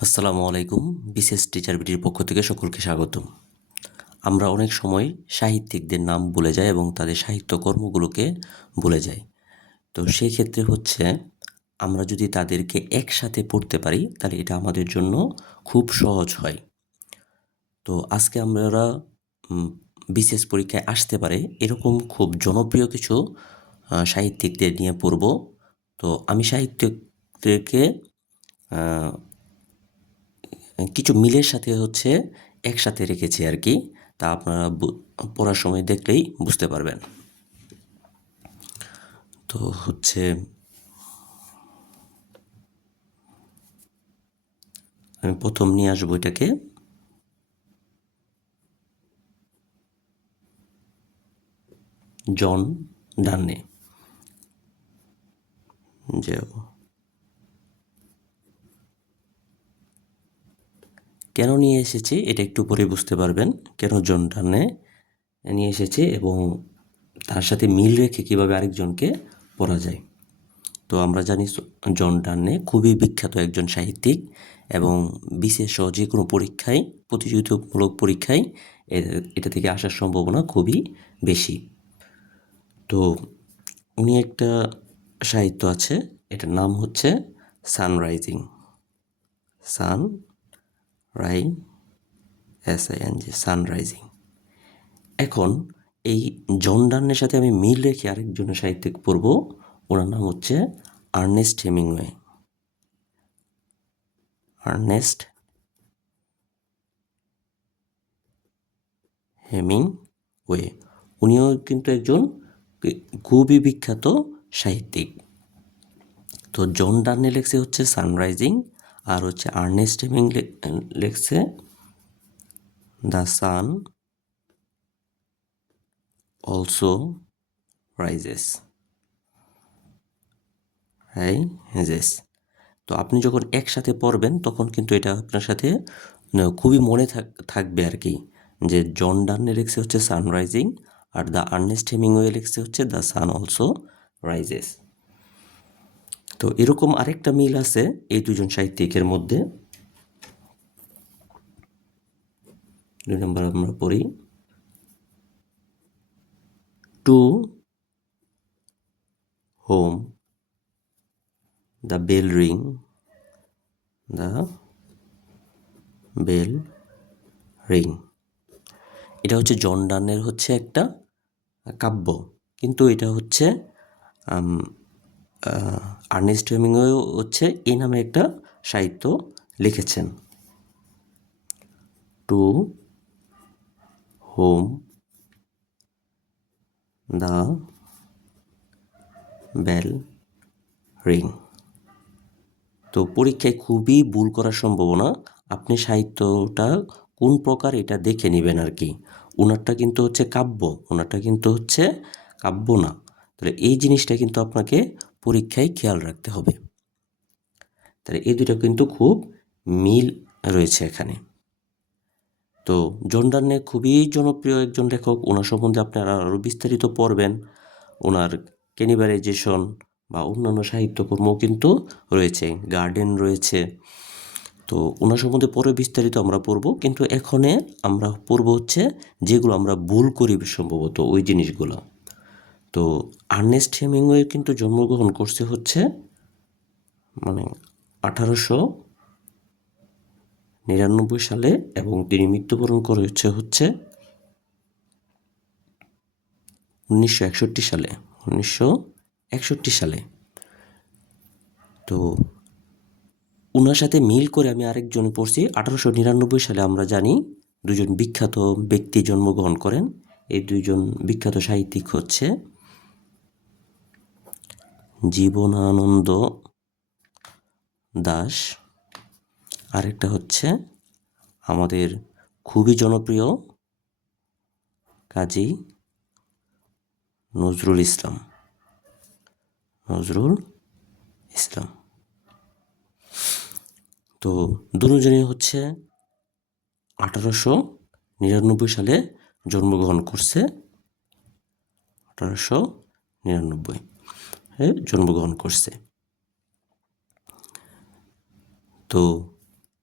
আসসালামু আলাইকুম বিশেষ টিচার বিটির পক্ষ থেকে সকলকে স্বাগতম। আমরা অনেক সময় সাহিত্যিকদের নাম ভুলে যাই এবং তাদের সাহিত্য কর্মগুলোকে ভুলে যাই। তো সেই ক্ষেত্রে হচ্ছে, আমরা যদি তাদেরকে একসাথে পড়তে পারি, তাহলে এটা আমাদের জন্য খুব সহজ হয়। তো আজকে আমরা বিশেষ পরীক্ষায় আসতে পারে এরকম খুব জনপ্রিয় কিছু সাহিত্যিকদের নিয়ে পড়ব। তো আমি সাহিত্যিকদেরকে কিছু মিলের সাথে হচ্ছে একসাথে রেখেছি আর কি। তা আপনারা পড়ার সময় দেখলেই বুঝতে পারবেন। তো হচ্ছে আমি প্রথম নিয়ে আসব এটাকে। জন ডান্নে যে কেন নিয়ে এসেছি এটা একটু পরে বুঝতে পারবেন, কেন জন ডান্নে নিয়ে এসেছি এবং তার সাথে মিল রেখে কীভাবে আরেকজনকে পড়া যায়। তো আমরা জানি জন ডান্নে খুবই বিখ্যাত একজন সাহিত্যিক এবং বিশেষ যে কোনো পরীক্ষায়, প্রতিযোগিতামূলক পরীক্ষায় এটা থেকে আসার সম্ভাবনা খুবই বেশি। তো উনি একটা সাহিত্য আছে, এটার নাম হচ্ছে sunrising. Sun Rai S I N G sunrising এখন এই জন ডান্নের সাথে আমি মিল রেখে আরেকজনের সাহিত্যিক পড়ব। ওনার নাম হচ্ছে Ernest Hemingway. Ernest Hemingway উনিও কিন্তু একজন খুবই বিখ্যাত সাহিত্যিক। তো জন ডান্নে লেখছে হচ্ছে সানরাইজিং আর হচ্ছে আর্নেস্ট হেমিং লেখছে the sun also rises rises তো আপনি যখন একসাথে পড়বেন, তখন কিন্তু এটা আপনার সাথে খুবই মনে থাক- থাকবে আর কি। যে জন ডান্নে লেখছে হচ্ছে সানরাইজিং আর দ্য আর্নেস্ট হেমিংওয়ে লেখছে হচ্ছে দ্য সান অলসো রাইজেস তো এরকম আরেকটা মিল আছে এই দুজন সাহিত্যিকের মধ্যে। দুই নম্বর আমরা পড়ি। To whom, the bell ring, the bell ring. এটা হচ্ছে জন ডানের হচ্ছে একটা কাব্য, কিন্তু এটা হচ্ছে আর্নেস্ট হেমিংওয়ে হচ্ছে এই নামে একটা সাহিত্য লিখেছেন। To, whom, the bell ring. তো পরীক্ষায় খুবই ভুল করার সম্ভাবনা, আপনি সাহিত্যটা কোন প্রকার এটা দেখে নেবেন আর কি ওনারটা কিন্তু হচ্ছে কাব্য ওনারটা কিন্তু হচ্ছে কাব্য না। তাহলে এই জিনিসটা কিন্তু আপনাকে পরীক্ষায় খেয়াল রাখতে হবে। তাহলে এই দুটো কিন্তু খুব মিল রয়েছে এখানে। তো জন ডান্নে খুবই জনপ্রিয় একজন লেখক, ওনার সম্বন্ধে আপনারা আরও বিস্তারিত পড়বেন। ওনার ক্যানিবারাইজেশন বা অন্যান্য সাহিত্যকর্ম কিন্তু রয়েছে, গার্ডেন রয়েছে। তো ওনার সম্বন্ধে পরে বিস্তারিত আমরা পড়ব, কিন্তু এখানে আমরা পড়ব হচ্ছে যেগুলো আমরা ভুল করি সম্ভবত ওই জিনিসগুলো। তো আর্নেস্ট হেমিংওয়ে কিন্তু জন্মগ্রহণ করছে হচ্ছে মানে আঠারোশো নিরানব্বই সালে এবং তিনি মৃত্যুবরণ করেছে হচ্ছে উনিশশো একষট্টি সালে, উনিশশো একষট্টি সালে। তো ওনার সাথে মিল করে আমি আরেকজন পড়ছি। আঠারোশো নিরানব্বই সালে আমরা জানি দুজন বিখ্যাত ব্যক্তি জন্মগ্রহণ করেন। এই দুইজন বিখ্যাত সাহিত্যিক হচ্ছে জীবনানন্দ দাস। আরেকটা হচ্ছে আমাদের খুবই জনপ্রিয় কাজী নজরুল ইসলাম। নজরুল ইসলাম। তো দুজনই হচ্ছে আঠারোশো নিরানব্বই সালে জন্মগ্রহণ করছে। আঠারোশো নিরানব্বই। জন্মগ্রহণ করছে। তো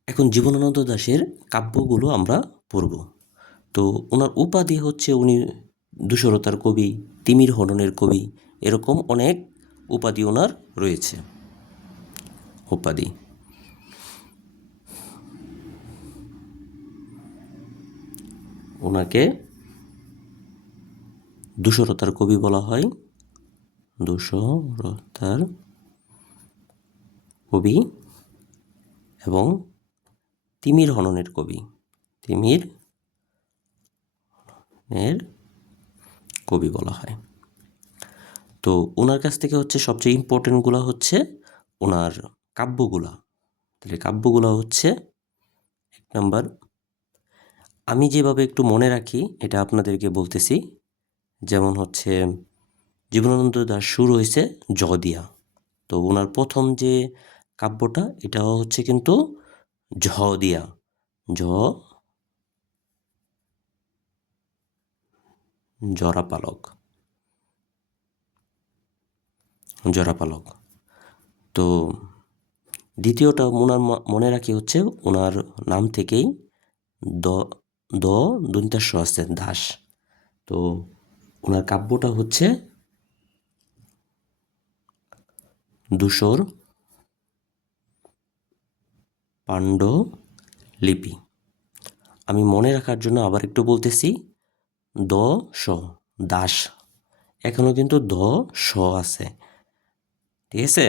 এখন জীবনানন্দ দাশের কাব্যগুলো আমরা পড়ব। তো ওনার উপাধি হচ্ছে উনি দুশরতার কবি, তিমির হননের কবি, এরকম অনেক উপাধি ওনার রয়েছে। উপাধি। ওনাকে দুশরতার কবি বলা হয়। দুশরতার কবি এবং তিমির হননের কবি। তিমির এর কবি বলা হয়। তো ওনার কাছ থেকে হচ্ছে সবচেয়ে ইম্পর্টেন্টগুলো হচ্ছে ওনার কাব্যগুলা। তাহলে কাব্যগুলো হচ্ছে এক নাম্বার। আমি যেভাবে একটু মনে রাখি, এটা আপনাদেরকে বলতেছি। যেমন হচ্ছে জীবনানন্দ দাস শুরু হয়েছে জ দিয়া তো ওনার প্রথম যে কাব্যটা, এটাও হচ্ছে কিন্তু ঝ দিয়া জরাপালক। জরাপালক। তো দ্বিতীয়টা ওনার মনে রাখি হচ্ছে ওনার নাম থেকেই দ দ আছে দাস। তো ওনার কাব্যটা হচ্ছে দুশোর পাণ্ড লিপি আমি মনে রাখার জন্য আবার একটু বলতেছি দ স দাস। এখনও কিন্তু দ স আছে। ঠিক আছে?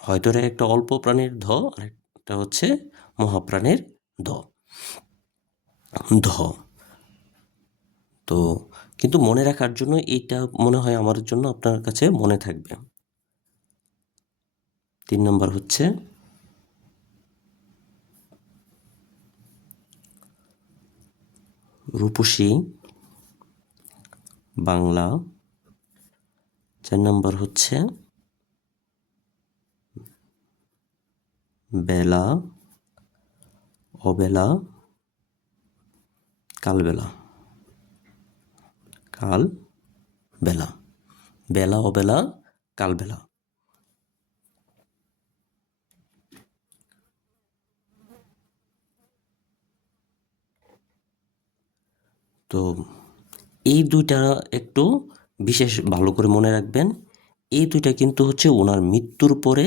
হয়তো একটা অল্প প্রাণীর ধ, আর একটা হচ্ছে মহাপ্রাণের দ। ধ। তো, কিন্তু মনে রাখার জন্য এটা মনে হয় আমার জন্য আপনার কাছে মনে থাকবে। তিন নম্বর হচ্ছে রূপসী, বাংলা। চার নম্বর হচ্ছে বেলা, অবেলা, কালবেলা। কাল বেলা বেলা, অবেলা, কালবেলা। তো এই দুইটা একটু বিশেষ ভালো করে মনে রাখবেন। এই দুইটা কিন্তু হচ্ছে ওনার মৃত্যুর পরে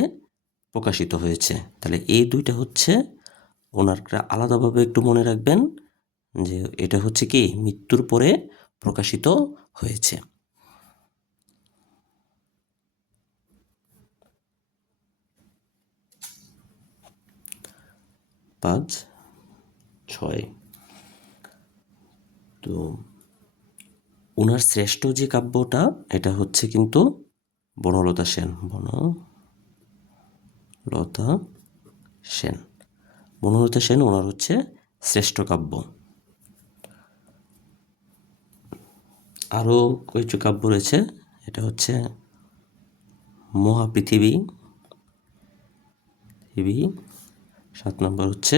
প্রকাশিত হয়েছে। তাহলে এই দুইটা হচ্ছে ওনার আলাদাভাবে একটু মনে রাখবেন যে এটা হচ্ছে কি মৃত্যুর পরে প্রকাশিত হয়েছে। পাঁচ, ছয় তো ওনার শ্রেষ্ঠ যে কাব্যটা, এটা হচ্ছে কিন্তু বনলতা সেন বনলতা সেন। বনলতা সেন ওনার হচ্ছে শ্রেষ্ঠ কাব্য। আরও কিছু কাব্য রয়েছে, এটা হচ্ছে মহাপৃথিবী, পৃথিবী, সাত নম্বর হচ্ছে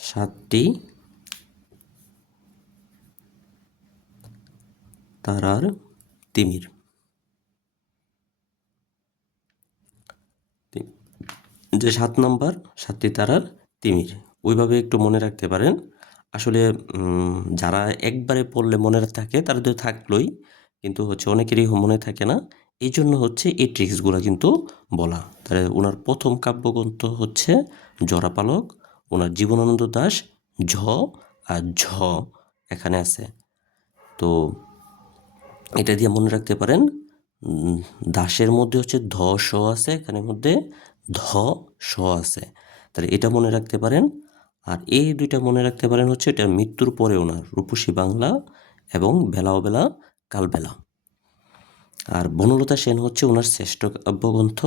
সাতটি তারার তিমির। যে সাত নম্বর, সাতটি তারার তিমির। ওইভাবে একটু মনে রাখতে পারেন। আসলে যারা একবারে পড়লে মনে থাকে, তারা তো থাকলোই। কিন্তু হচ্ছে অনেকেরই মনে থাকে না। এই জন্য হচ্ছে এই ট্রিক্সগুলো কিন্তু বলা। তাহলে ওনার প্রথম কাব্যগ্রন্থ হচ্ছে জরাপালক ওনার জীবনানন্দ দাস, ঝ আর ঝ এখানে আছে। তো এটা দিয়ে মনে রাখতে পারেন দাসের মধ্যে হচ্ছে ধ, স আছে, এখানের মধ্যে ধ, স আছে। তাহলে এটা মনে রাখতে পারেন, আর এই দুইটা মনে রাখতে পারেন হচ্ছে এটা মৃত্যুর পরে ওনার রূপসী বাংলা এবং বেলাও বেলা কালবেলা। আর বনলতা সেন হচ্ছে ওনার শ্রেষ্ঠ কাব্যগ্রন্থ,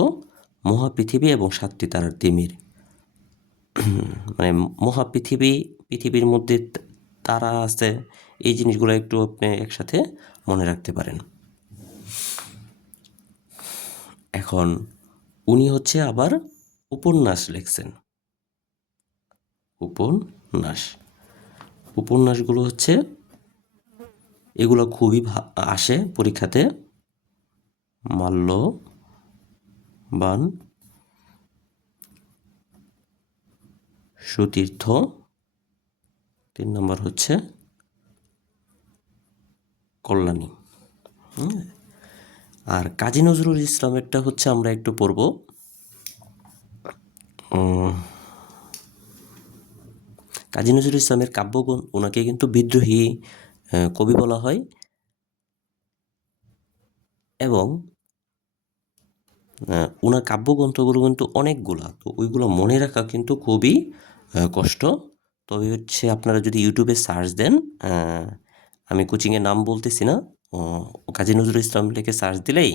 মহাপৃথিবী এবং সাতটি তারার তিমির। মানে মহাপৃথিবী, পৃথিবীর মধ্যে তারা আছে, এই জিনিসগুলো একটু আপনি একসাথে মনে রাখতে পারেন। এখন উনি হচ্ছে আবার উপন্যাস লিখছেন। উপন্যাস। উপন্যাসগুলো হচ্ছে এগুলো খুবই আসে পরীক্ষাতে। মাল্যবান সুতীর্থ, তিন নম্বর হচ্ছে কল্যাণী। আর কাজী নজরুল ইসলামেরটা হচ্ছে আমরা একটু পড়ব। কাজী নজরুল ইসলামের কাব্যগুণ, ওনাকে কিন্তু বিদ্রোহী কবি বলা হয়। এবং ওনার কাব্যগ্রন্থগুলো কিন্তু অনেকগুলা, তো ওইগুলো মনে রাখা কিন্তু খুবই কষ্ট। তবে হচ্ছে আপনারা যদি ইউটিউবে সার্চ দেন আমি কোচিংয়ের নাম বলতেছি না। কাজী নজরুল ইসলাম লিখে সার্চ দিলেই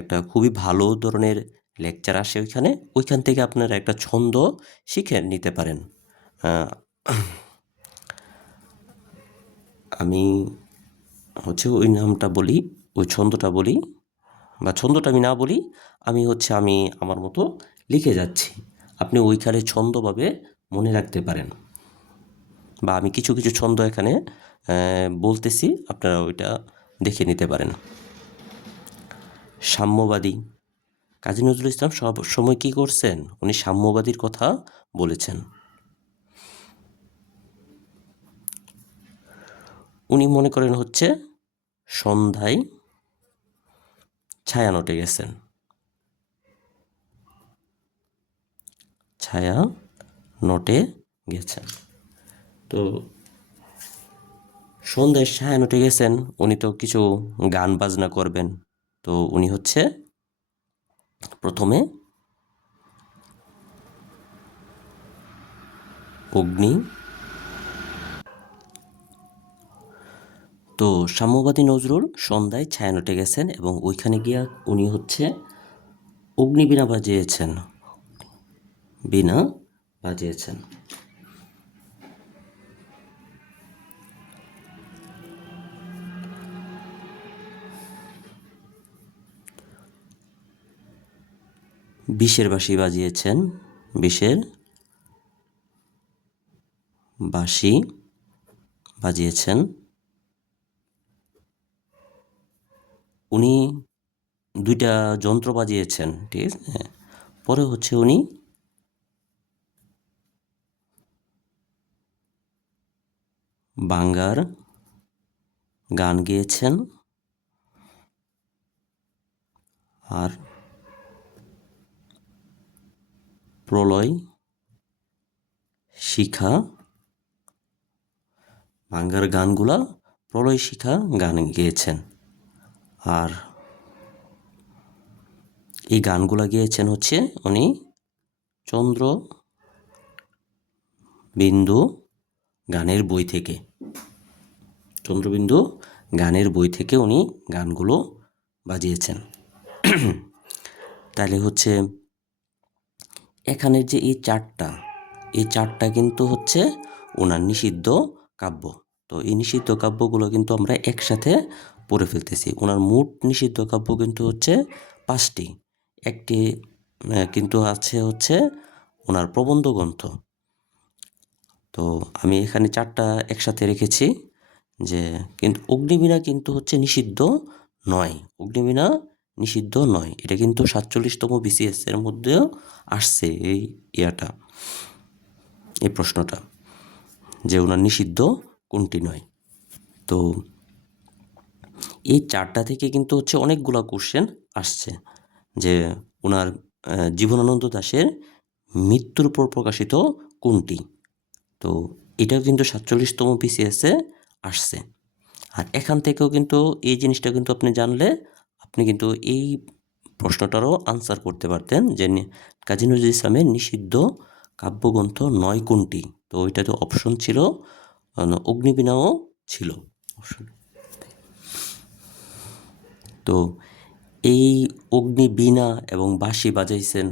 একটা খুবই ভালো ধরনের লেকচার আসে ওইখানে। ওইখান থেকে আপনারা একটা ছন্দ শিখে নিতে পারেন। আমি হচ্ছে ওই নামটা বলি, ওই ছন্দটা বলি, বা ছন্দটা আমি না বলি, আমি হচ্ছে আমি আমার মতো লিখে যাচ্ছি। আপনি ওইখানে ছন্দভাবে মনে রাখতে পারেন। বা আমি কিছু কিছু ছন্দ এখানে বলতেছি আপনারা ওইটা দেখে নিতে পারেন। সাম্যবাদী। কাজী নজরুল ইসলাম সব সময় কী করছেন? উনি সাম্যবাদীর কথা বলেছেন। উনি মনে করেন হচ্ছে সন্ধ্যায় ছায়া নটে গেছেন। ছায়া নটে গেছেন। তো সন্ধ্যায় ছায়া নটে গেছেন, উনি তো কিছু গান বাজনা করবেন। তো উনি হচ্ছে প্রথমে অগ্নি। তো সাম্যবাদী নজরুল সন্ধ্যায় ছায়ানটে গেছেন এবং ওইখানে গিয়া উনি হচ্ছে অগ্নিবীণা বাজিয়েছেন। বীণা বাজিয়েছেন। বিষের বাঁশি বাজিয়েছেন বিশের বাঁশি বাজিয়েছেন। উনি দুইটা যন্ত্র বাজিয়েছেন, ঠিক আছে? হ্যাঁ। পরে হচ্ছে উনি বাঙ্গার গান গেয়েছেন। আর প্রলয়, শিখা বাঙ্গার গানগুলা প্রলয়, শিখা গান গেয়েছেন। আর এই গানগুলা গেয়েছেন হচ্ছে উনি চন্দ্র বিন্দু গানের বই থেকে। চন্দ্রবিন্দু গানের বই থেকে উনি গানগুলো বাজিয়েছেন। তাহলে হচ্ছে এখানের যে এই চারটা এই চারটা কিন্তু হচ্ছে ওনার নিষিদ্ধ কাব্য। তো এই নিষিদ্ধ কাব্যগুলো কিন্তু আমরা একসাথে পড়ে ফেলতেছি। ওনার মোট নিষিদ্ধ কাব্য কিন্তু হচ্ছে পাঁচটি। একটি কিন্তু আছে হচ্ছে ওনার প্রবন্ধ গ্রন্থ। তো আমি এখানে চারটা একসাথে রেখেছি যে, কিন্তু অগ্নিবীণা কিন্তু হচ্ছে নিষিদ্ধ নয়। অগ্নিবীণা নিষিদ্ধ নয়। এটা কিন্তু সাতচল্লিশতম বিসিএস এর মধ্যেও আসছে এই ইয়াটা, এই প্রশ্নটা, যে ওনার নিষিদ্ধ কোনটি নয়। তো এই চারটা থেকে কিন্তু হচ্ছে অনেকগুলা কোশ্চেন আসছে, যে ওনার জীবনানন্দ দাশের মৃত্যুর পর প্রকাশিত কোনটি? তো এটাও কিন্তু সাতচল্লিশতম বিসিএসে আসছে। আর এখান থেকেও কিন্তু এই জিনিসটা কিন্তু আপনি জানলে আপনি কিন্তু এই প্রশ্নটারও আনসার করতে পারতেন যে কাজী নজরুল ইসলামের নিষিদ্ধ কাব্যগ্রন্থ নয় কোনটি? তো ওইটা তো অপশন ছিল অগ্নিবীণাও ছিল অপশন তো এই অগ্নিবীণা এবং বাঁশি বাজাইছেন।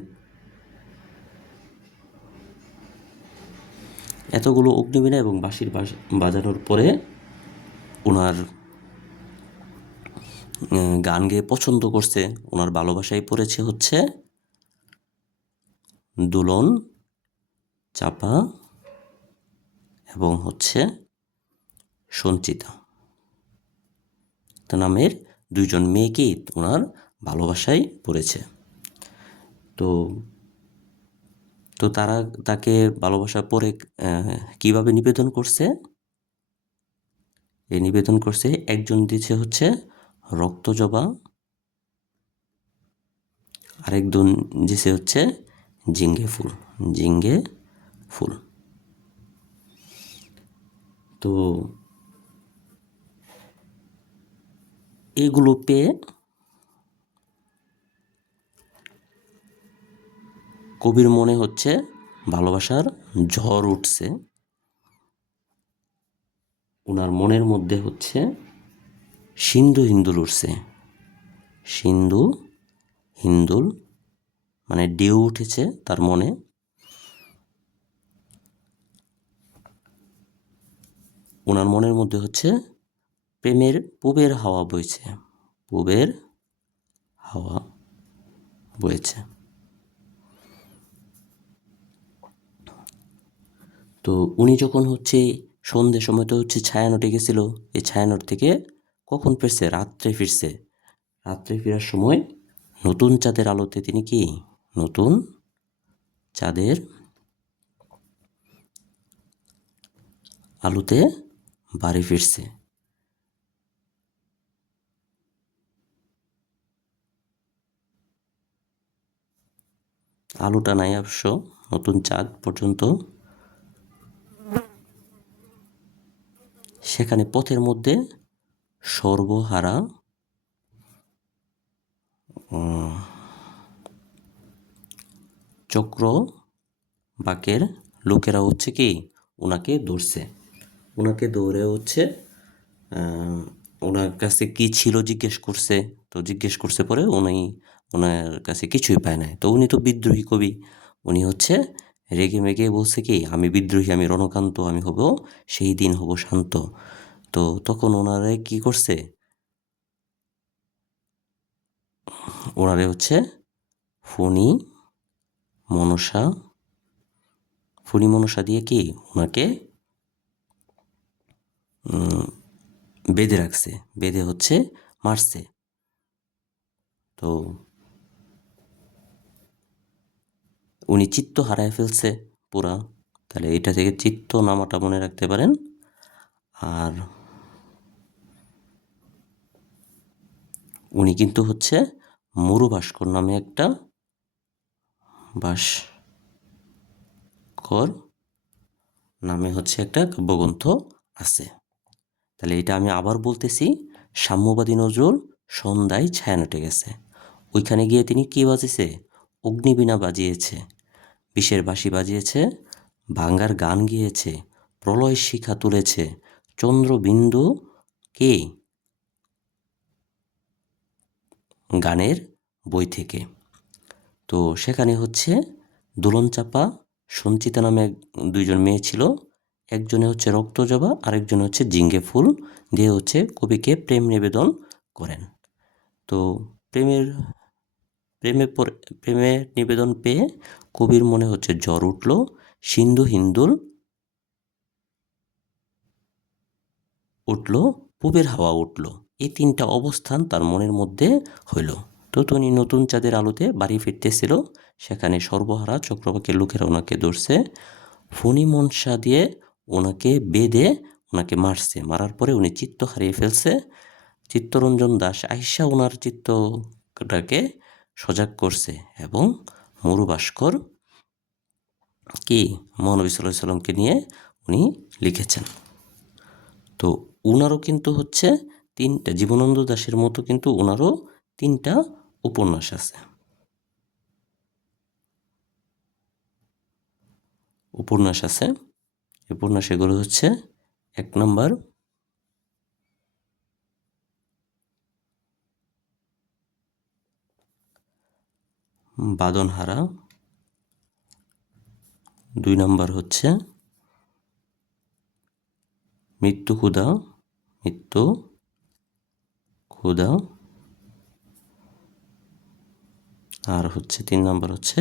এতগুলো অগ্নিবীণা এবং বাঁশির বাজানোর পরে ওনার গান গেয়ে পছন্দ করছে। ওনার ভালোবাসায় পড়েছে হচ্ছে দুলন, চাপা এবং হচ্ছে সঞ্চিতা। নামের দুইজন মেয়েকেই ওনার ভালোবাসায় পড়েছে। তো তো তারা, তাকে ভালোবাসা পরে কীভাবে নিবেদন করছে? এই নিবেদন করছে, একজন দিচ্ছে হচ্ছে রক্তজবা আরেকজন দিছে হচ্ছে জিঙ্গে ফুল জিঙ্গে ফুল। তো এগুলো পেয়ে কবির মনে হচ্ছে ভালোবাসার ঝড় উঠছে। ওনার মনের মধ্যে হচ্ছে সিন্ধু হিন্দুল উঠছে। সিন্ধু হিন্দুল মানে ঢেউ উঠেছে তার মনে। ওনার মনের মধ্যে হচ্ছে প্রেমের পুবের হাওয়া বইছে। পুবের হাওয়া বইছে। তো উনি যখন হচ্ছে সন্ধ্যে সময় তো হচ্ছে ছায়ানটে গেছিল, এই ছায়ানট থেকে কখন ফিরছে? রাত্রে ফিরছে। রাত্রে ফেরার সময় নতুন চাঁদের আলোতে তিনি কি? নতুন চাঁদের আলোতে বাড়ি ফিরছে। আলোটা নাই অবশ্য, নতুন চাঁদ পর্যন্ত। সেখানে পথের মধ্যে সর্বহারা? চক্র বাকের লোকেরা হচ্ছে কি? ওনাকে ধরছে। ওনাকে দৌড়ে হচ্ছে ওনার কাছে কি ছিল জিজ্ঞেস করছে? তো জিজ্ঞেস করছে পরে উনি ওনার কাছে কিছুই পায় নাই। তো উনি তো বিদ্রোহী কবি। উনি হচ্ছে রেগে মেগে বলছে কি, আমি বিদ্রোহী, আমি রণকান্ত, আমি হব, সেই দিন হব শান্ত। তো তখন ওনারে কি করছে? ওনারে হচ্ছে ফণি মনসা ফণি মনসা দিয়ে কি ওনাকে বেঁধে রাখছে, বেঁধে হচ্ছে মারছে। তো উনি চিত্ত হারায় ফেলছে পুরা। তাহলে এটা থেকে চিত্ত নামাটা মনে রাখতে পারেন। আর উনি কিন্তু হচ্ছে মরু ভাস্কর নামে একটা ভাস্কর নামে হচ্ছে একটা কাব্যগ্রন্থ আছে। তাহলে এটা আমি আবার বলতেছি, সাম্যবাদী নজরুল সন্ধ্যায় ছায়ানটে গেছে। ওইখানে গিয়ে তিনি কি বাজিয়েছে? অগ্নিবীণা বাজিয়েছে। বিষের বাঁশি বাজিয়েছে, ভাঙ্গার গান গিয়েছে, প্রলয় শিখা তুলেছে, চন্দ্রবিন্দু কে? গানের বই থেকে। তো সেখানে হচ্ছে দোলন চাপা সঞ্চিতা নামে দুইজন মেয়ে ছিল। একজনে হচ্ছে রক্তজবা, আরেকজনে হচ্ছে জিঙ্গে ফুল দিয়ে হচ্ছে কবিকে প্রেম নিবেদন করেন। তো প্রেমের, প্রেমে পর প্রেমের নিবেদন পেয়ে কবির মনে হচ্ছে জ্বর উঠল। সিন্ধু হিন্দুল উঠল, পুবের হাওয়া উঠল। এই তিনটা অবস্থান তার মনের মধ্যে হইল। তো তিনি নতুন চাঁদের আলোতে বাড়ি ফিরতেছিল। সেখানে সর্বহারা চক্রবাকের লোকেরা ওনাকে ধরছে। ফণি মনসা দিয়ে ওনাকে বেঁধে ওনাকে মারছে। মারার পরে উনি চিত্ত হারিয়ে ফেলছে। চিত্তরঞ্জন দাস আইসা ওনার চিত্তটাকে সজাগ করছে এবং মরু ভাস্কর কি মহানবী সাল্লাহ সাল্লামকে নিয়ে উনি লিখেছেন। তো উনারও কিন্তু হচ্ছে তিনটা, জীবনানন্দ দাশের মতো কিন্তু ওনারও তিনটা উপন্যাস আছে। উপন্যাস আছে। উপন্যাস এগুলো হচ্ছে এক নম্বর বাদনহারা। দুই নম্বর হচ্ছে মৃত্যু ক্ষুদা মৃত্যু ক্ষুদা আর হচ্ছে তিন নম্বর হচ্ছে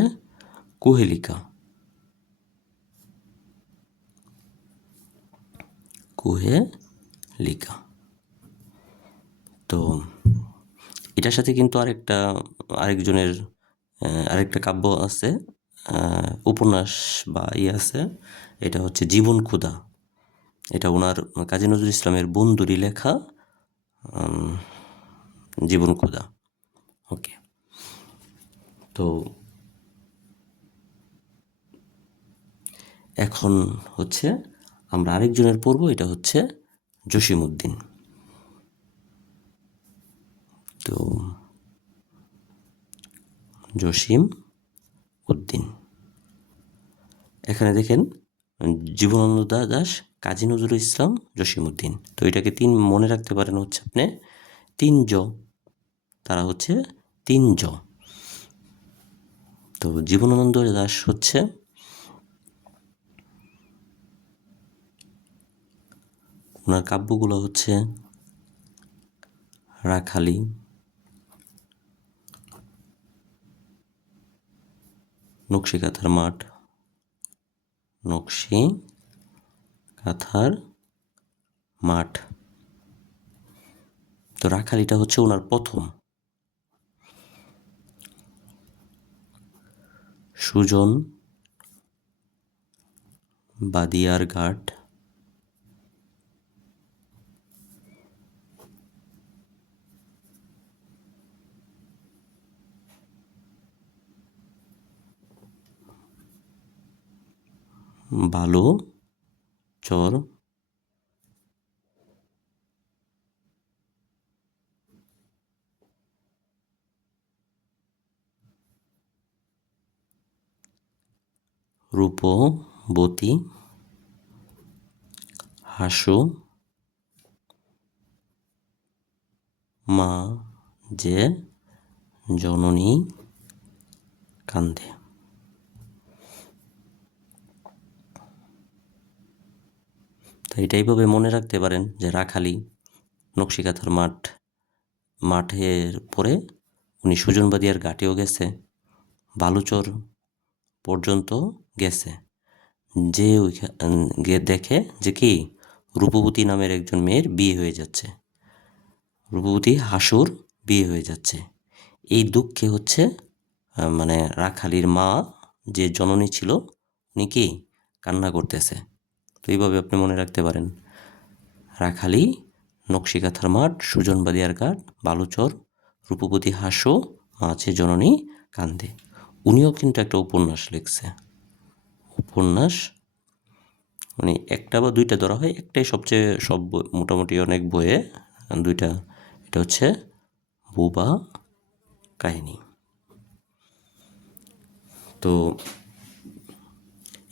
কুহেলিকা। কুহেলিকা। তো এটার সাথে কিন্তু আরেকটা, আরেকজনের আরেকটা কাব্য আছে উপন্যাস বা ইয়ে আছে, এটা হচ্ছে জীবন ক্ষুধা। এটা ওনার কাজী নজরুল ইসলামের বন্ধুরই লেখা। জীবন ক্ষুধা ওকে তো এখন হচ্ছে আমরা আরেকজনের পড়ব, এটা হচ্ছে জসিমউদ্দিন। তো জসিম উদ্দিন এখানে দেখেন, জীবনানন্দ দাস, কাজী নজরুল ইসলাম জসিম উদ্দিন তো এটাকে তিন মনে রাখতে পারেন হচ্ছে আপনি তিন জ তারা হচ্ছে তিন জ তো জীবনানন্দ দাস হচ্ছে ওনার কাব্যগুলো হচ্ছে রাখালি নকশি কাঁথার মাঠ নকশি কাঁথার মাঠ। তো রাখালিটা হচ্ছে ওনার প্রথম। সুজন বাদিয়ার ঘাট বালো চর। রূপবতী হাসু, মা যে জননী, কান্দে। তো এটাইভাবে মনে রাখতে পারেন যে রাখালি নকশিকাথার মাঠ, মাঠের পরে উনি সুজনবাদিয়ার ঘাটেও গেছে, বালুচর পর্যন্ত গেছে। যে ওইখান দেখে যে কি, রূপবতী নামের একজন মেয়ের বিয়ে হয়ে যাচ্ছে। রূপবতী হাসুর বিয়ে হয়ে যাচ্ছে। এই দুঃখে হচ্ছে মানে রাখালির মা যে জননী ছিল, উনি কি কান্না করতেছে? তো এইভাবে আপনি মনে রাখতে পারেন। রাখালি, নকশিকাথার মাঠ সুজনবাদিয়ার ঘাট বালুচর, রূপবতী হাসো মাছে জননী, কান্দে। উনিও কিন্তু একটা উপন্যাস লিখছে। উপন্যাস মানে একটা বা দুইটা ধরা হয়, একটাই সবচেয়ে সব মোটামুটি অনেক বইয়ে দুইটা, এটা হচ্ছে বুবা কাহিনী। তো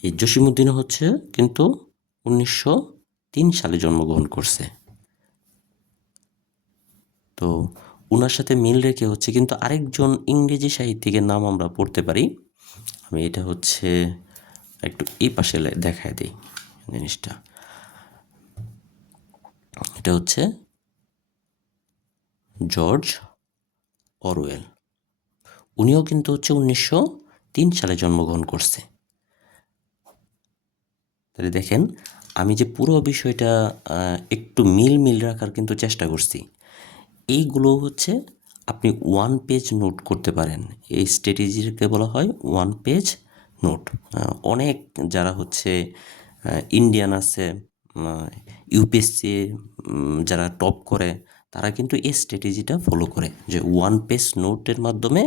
এই জসিমুদ্দিন হচ্ছে কিন্তু উনিশশো তিন সালে জন্মগ্রহণ করছে। তো ওনার সাথে মিল রেখে হচ্ছে কিন্তু আরেকজন ইংরেজি সাহিত্যিকের নাম আমরা পড়তে পারি। আমি এটা হচ্ছে একটু এই পাশে দেখায় দিই জিনিসটা। এটা হচ্ছে জর্জ অরওয়েল। উনিও কিন্তু হচ্ছে উনিশশো তিন সালে জন্মগ্রহণ করছে। তাহলে দেখেন, আমি যে পুরো বিষয়টা একটু মিল মিল রাখার কিন্তু চেষ্টা করছি। এইগুলো হচ্ছে আপনি ওয়ান পেজ নোট করতে পারেন। এই স্ট্র্যাটেজিকে বলা হয় ওয়ান পেজ নোট অনেক যারা হচ্ছে ইন্ডিয়ান আছে ইউপিএসসি যারা টপ করে, তারা কিন্তু এই স্ট্র্যাটেজিটা ফলো করে যে ওয়ান পেজ নোটের মাধ্যমে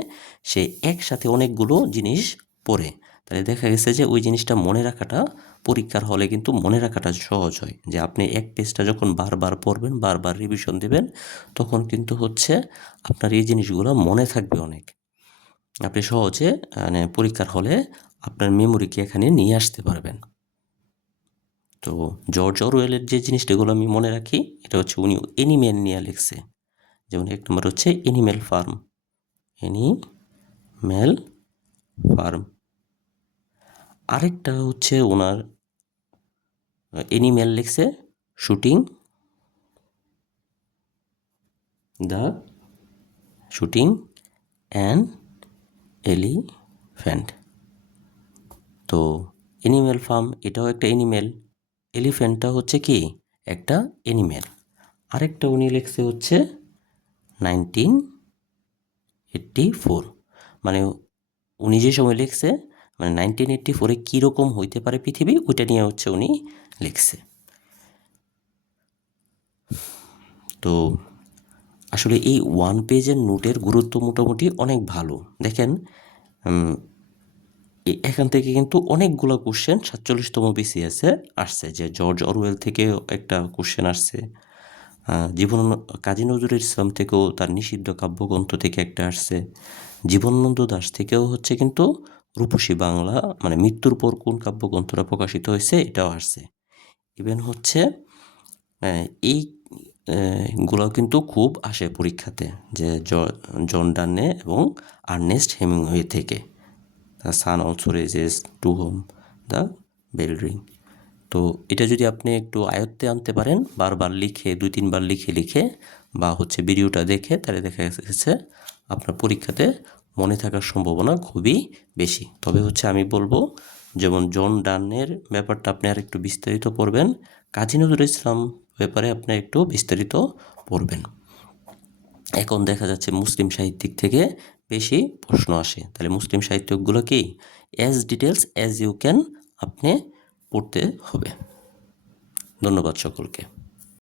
সে একসাথে অনেকগুলো জিনিস পড়ে। তাহলে দেখা গেছে যে ওই জিনিসটা মনে রাখাটা পরীক্ষার হলে কিন্তু মনে রাখাটা সহজ হয়। যে আপনি এক পেজটা যখন বারবার পড়বেন, বারবার রিভিশন দেবেন, তখন কিন্তু হচ্ছে আপনার এই জিনিসগুলো মনে থাকবে অনেক। আপনি সহজে মানে পরীক্ষার হলে আপনার মেমোরিকে এখানে নিয়ে আসতে পারবেন। তো জর্জ অরওয়েলের যে জিনিসটাগুলো আমি মনে রাখি, এটা হচ্ছে উনি এনিম্যাল নিয়ে লিখছে। যেমন এক নম্বর হচ্ছে এনিম্যাল ফার্ম এনিম্যাল ফার্ম আরেকটা হচ্ছে ওনার এনিম্যাল লিখছে shooting the shooting an elephant তো এনিম্যাল ফার্ম এটাও একটা এনিম্যাল এলিফ্যান্টটা হচ্ছে কি? একটা এনিম্যাল আরেকটা উনি লিখছে হচ্ছে নাইনটিন এইট্টি ফোর মানে উনি যে সময় লিখছে মানে নাইনটিন এইট্টি ফোরে কীরকম হইতে পারে পৃথিবী, ওইটা নিয়ে হচ্ছে উনি লিখছে। তো আসলে এই ওয়ান পেজের নোটের গুরুত্ব মোটামুটি অনেক ভালো। দেখেন এখান থেকে কিন্তু অনেকগুলো কোশ্চেন সাতচল্লিশতম বিসিএসে আসছে, যে জর্জ অরওয়েল থেকেও একটা কোশ্চেন আসছে। জীবন কাজী নজরুল ইসলাম থেকেও তার নিষিদ্ধ কাব্যগ্রন্থ থেকে একটা আসছে। জীবনানন্দ দাস থেকেও হচ্ছে কিন্তু রূপসী বাংলা মানে মৃত্যুর পর কোন কাব্যগ্রন্থটা প্রকাশিত হয়েছে, এটাও আসছে। ইভেন হচ্ছে এই গুলাও কিন্তু খুব আসে পরীক্ষাতে, যে জন ডানে এবং আর্নেস্ট হেমিংওয়ে থেকে। The sun also rises to whom the bell ring তো এটা যদি আপনি একটু আয়ত্তে আনতে পারেন, বারবার লিখে, দুই, তিনবার লিখে লিখে, বা হচ্ছে ভিডিওটা দেখে, তাহলে দেখা গেছে আপনার পরীক্ষাতে মনে থাকার সম্ভাবনা খুবই বেশি। তবে হচ্ছে আমি বলব, যেমন জন ডানের ব্যাপারটা আপনি আর একটু বিস্তারিত পড়বেন, কাজী নজরুল ইসলাম ব্যাপারে আপনি একটু বিস্তারিত পড়বেন। এখন দেখা যাচ্ছে মুসলিম সাহিত্যিক থেকে বেশি প্রশ্ন আসে। তাহলে মুসলিম সাহিত্যগুলো কি? As details as you can আপনি পড়তে হবে। ধন্যবাদ সকলকে।